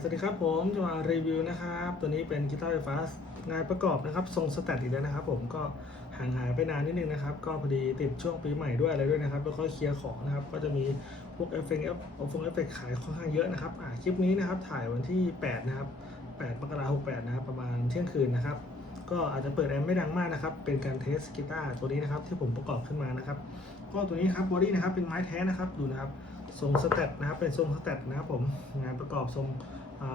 สวัสดีครับผมจะมารีวิวนะครับ ตัวนี้เป็นกีตาร์ไฟฟ้างานประกอบนะครับ ทรงสแตทอีกแล้วนะครับ ผมก็ห่างหายไปนานนิดนึงนะครับ ก็พอดีติดช่วงปีใหม่ด้วยอะไรด้วยนะครับ แล้วก็เคลียร์ของนะครับ ก็จะมีพวกเอฟเฟกต์เอฟฟงเอฟเฟกต์ขายค่อนข้างเยอะนะครับอ่าคลิปนี้นะครับ ถ่ายวันที่ 8 นะครับ 8มกราคม68 นะครับ ประมาณเที่ยงคืนนะครับ ก็อาจจะเปิดแอมไม่ดังมากนะครับ เป็นการเทสกีตาร์ตัวนี้นะครับ ที่ผมประกอบขึ้นมานะครับ ก็ตัวนี้ครับบอดี้นะครับเป็นไม้แท้นะครับดูนะครับทรงสแตทนะครับเป็นทรงสแตทนะครับผมงานประกอบทรง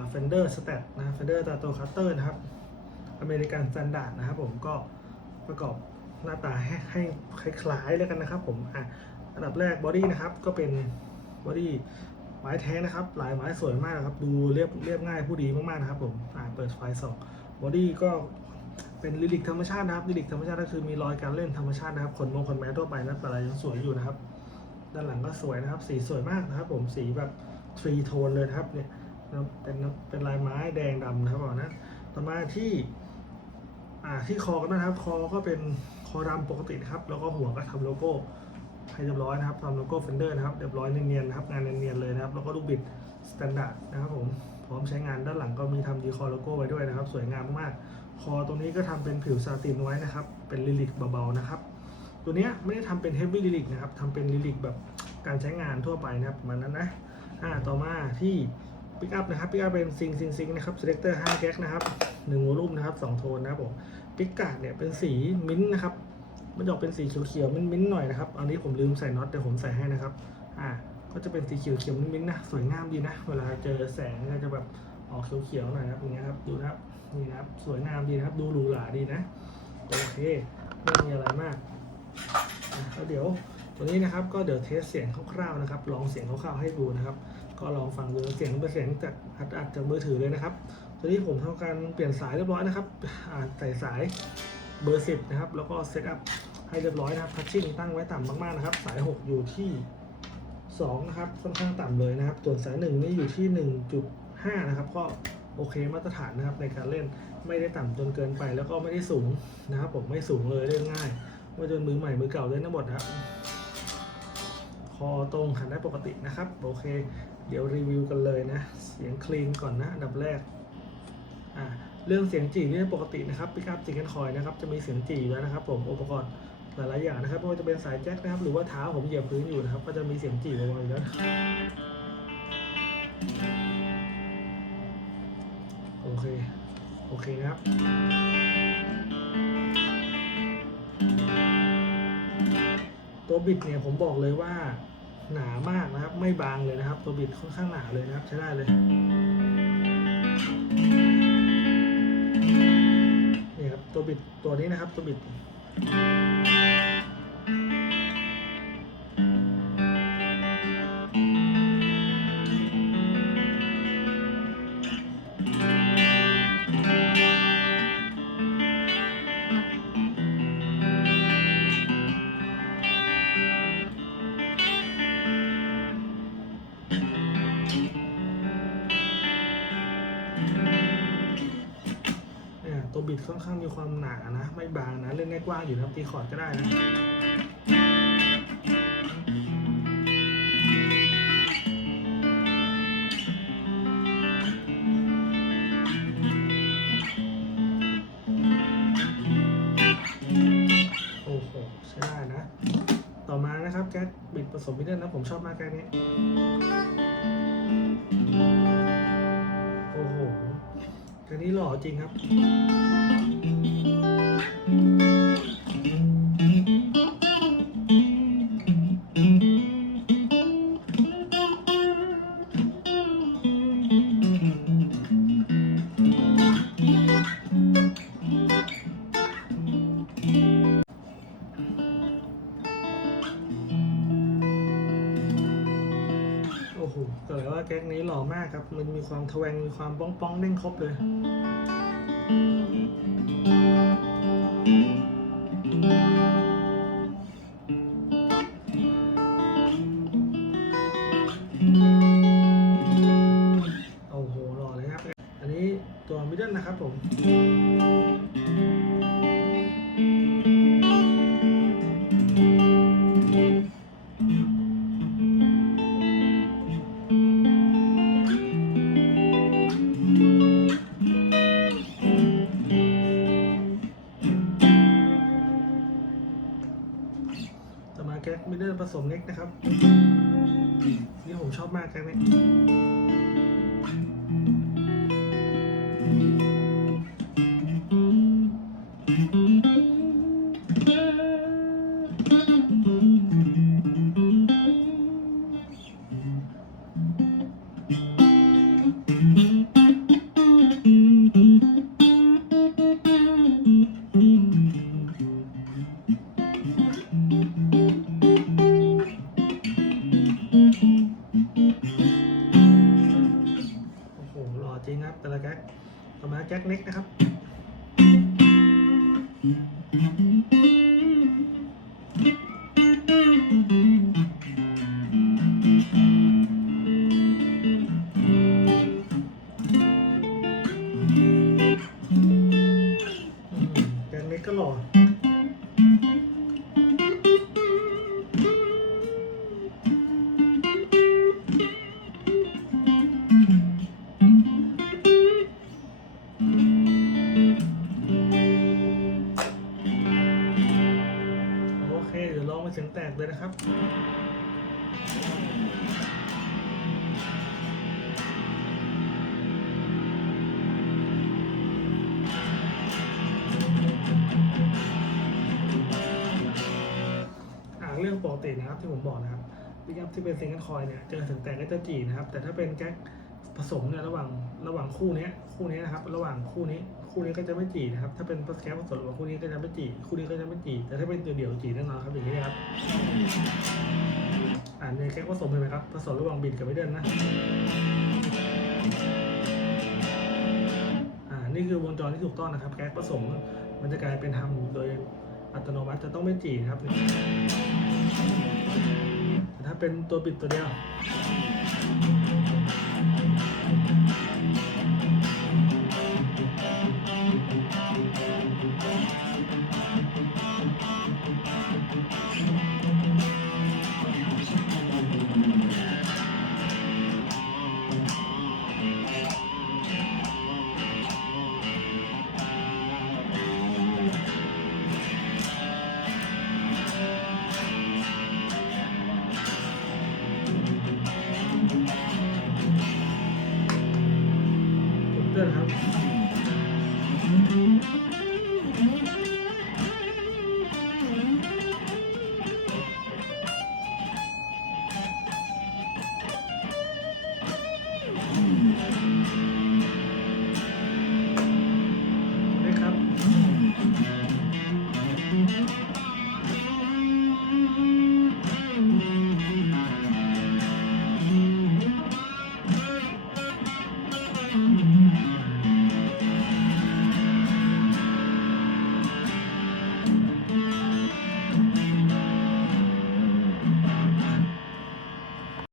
เฟนเดอร์สแตทนะเฟนเดอร์ตาโตคัตเตอร์นะครับ อเมริกันสแตนดาร์ดนะครับผมก็ประกอบหน้าตาให้ให้คล้ายๆแล้วกันนะครับผมอะอันดับแรกบอดี้นะครับก็เป็นบอดี้ไม้แท้นะครับลายไม้สวยมากนะครับดูเรียบเรียบง่ายผู้ดีมากๆนะครับผมอะเปิดไฟสองบอดี้ก็เป็นลิลิกธรรมชาตินะครับลิลิกธรรมชาติก็คือมีรอยการเล่นธรรมชาตินะครับขนมงขนแม้ทั่วไปนะแต่ละยังสวยอยู่นะครับ ด้านหลังก็สวยนะครับ สีสวยมากนะครับ ผมสีแบบทรีโทนเลยครับเนี่ย เป็นเป็นลายไม้แดงดำนะครับผมนะต่อมาที่อ่าที่คอกันนะครับ คอก็เป็นคอดำปกตินะครับ แล้วก็หัวก็ทำโลโก้ให้เรียบร้อยนะครับทำโลโก้เฟนเดอร์นะครับเรียบร้อยเนียนๆนะครับงานเนียนๆเลยนะครับ แล้วก็ลูกบิดสแตนดาร์ดนะครับผมพร้อมใช้งานด้านหลังก็มีทำดีคอโลโก้ไว้ด้วยนะครับ สวยงามมากๆคอตรงนี้ก็ทำเป็นผิวซาตินไว้นะครับ เป็นลิลิกเบาๆนะครับ ตัวนี้ไม่ได้ทำเป็นเฮฟวี่ลิลิกนะครับทำเป็นลิลิกแบบการใช้งานทั่วไปนะครับประมาณนั้นนะอ่าต่อมาที่ ปิกอัพนะครับปิกอัพเป็นซิงซิงซิงนะครับเซเลคเตอร์5แก๊กนะครับ1วอลุ่มนะครับ2โทนนะครับผมปิกการ์ดเนี่ยเป็นสีมิ้นท์นะครับมันจะออกเป็นสีเขียวๆมิ้นท์ๆหน่อยนะครับอันนี้ผมลืมใส่น็อตเดี๋ยวผมใส่ให้นะครับอ่าก็จะเป็นสีเขียวๆมิ้นท์ๆนะสวยงามดีนะ เวลาเจอแสงก็จะแบบออกเขียวๆหน่อยนะครับอย่างเงี้ยครับดูนะครับนี่นะครับสวยงามดีนะครับ ดูหรูหราดีนะโอเคไม่มีอะไรมากแล้วเดี๋ยวตัวนี้นะครับก็เดี๋ยวเทสเสียงคร่าวๆนะครับลองเสียงคร่าวๆให้ดูนะครับ ก็ลองฟังดูเสียงเป็นเสียงจากอัดอัดจากมือถือเลยนะครับตัวนี้ผมทำการเปลี่ยนสายเรียบร้อยนะครับอ่าใส่สายเบอร์10นะครับ แล้วก็เซตอัพให้เรียบร้อยนะครับทัชชิ่งตั้งไว้ต่ำมากๆนะครับ สาย 6 อยู่ที่2นะครับ ค่อนข้างต่ำเลยนะครับ ส่วนสาย 1 นี่อยู่ที่ 1.5 นะครับ ก็โอเคมาตรฐานนะครับในการเล่นไม่ได้ต่ำจนเกินไปแล้วก็ไม่ได้สูงนะครับผมไม่สูงเลยเล่นง่ายว่จนมือใหม่มือเก่าเล่นได้หมดนะครับ คอตรงหันได้ปกตินะครับ โอเค เดี๋ยวรีวิวกันเลยนะ เสียงคลีนก่อนนะอันดับแรกอ่าเรื่องเสียงจีนี่ปกตินะครับปิกอัพจิงกันคอยนะครับจะมีเสียงจีอยู่แล้วนะครับ ผมอุปกรณ์หลายๆอย่างนะครับไม่ว่าจะเป็นสายแจ็คนะครับ หรือว่าเท้าผมเหยียบพื้นอยู่นะครับ ก็จะมีเสียงจีเบาๆอยู่แล้วโอเค โอเคนะครับ ตัวบิดเนี่ยผมบอกเลยว่าหนามากนะครับ ไม่บางเลยนะครับ ตัวบิดค่อนข้างหนาเลยนะครับ ใช้ได้เลยนี่ครับตัวบิดตัวนี้นะครับตัวบิด ค่อนข้างมีความหนานะ ไม่บางนะ เล่นได้กว้างอยู่นะตีคอร์ดก็ได้นะโอ้โหใช้ได้นะ ต่อมานะครับแก๊สบิดผสมมิดเดิลนะผมชอบมากแก๊สนี้โอ้โหแก๊สนี้หล่อจริงครับ แต่ว่าแก๊กนี้หล่อมากครับ มันมีความทแวงมีความป้องป้องเด้งครบเลย โอ้โหหล่อเลยครับ อันนี้ตัวมิดเดิลนะครับผม ผสมเล็กนะครับนี่ผมชอบมากแก๊กเน็ก แกงเล็กก็หล่อ สียงแตกเลยนะครับอ่าเรื่องปกตินะครับที่ผมบอกนะครับปิกอัพที่เป็นซิงเกิลคอยเนี่ยเจอเสียงแตกก็จะจีนะครับ แต่ถ้าเป็นแก๊กผสมเนี่ยระหว่างระหว่างคู่เนี้ยคู่นี้นะครับ ระหว่างคู่นี้ คู่นี้ก็จะไม่จีนะครับ ถ้าเป็นแก๊กผสมระหว่าคู่นี้ก็จะไม่จีคู่นี้ก็จะไม่จีแต่ถ้าเป็นตัวเดี่ยวจีแน่นอนครับอย่างนี้นะครับอ่านในแก๊กผสมเห็นไหมครับผสมระหว่างบิดกับไม่เดินนะอ่านี่คือวงจรที่ถูกต้องนะครับแก๊กผสมมันจะกลายเป็นทำโดยอัตโนมัติจะต้องไม่จีนะครับแต่ถ้าเป็นตัวบิดตัวเดียว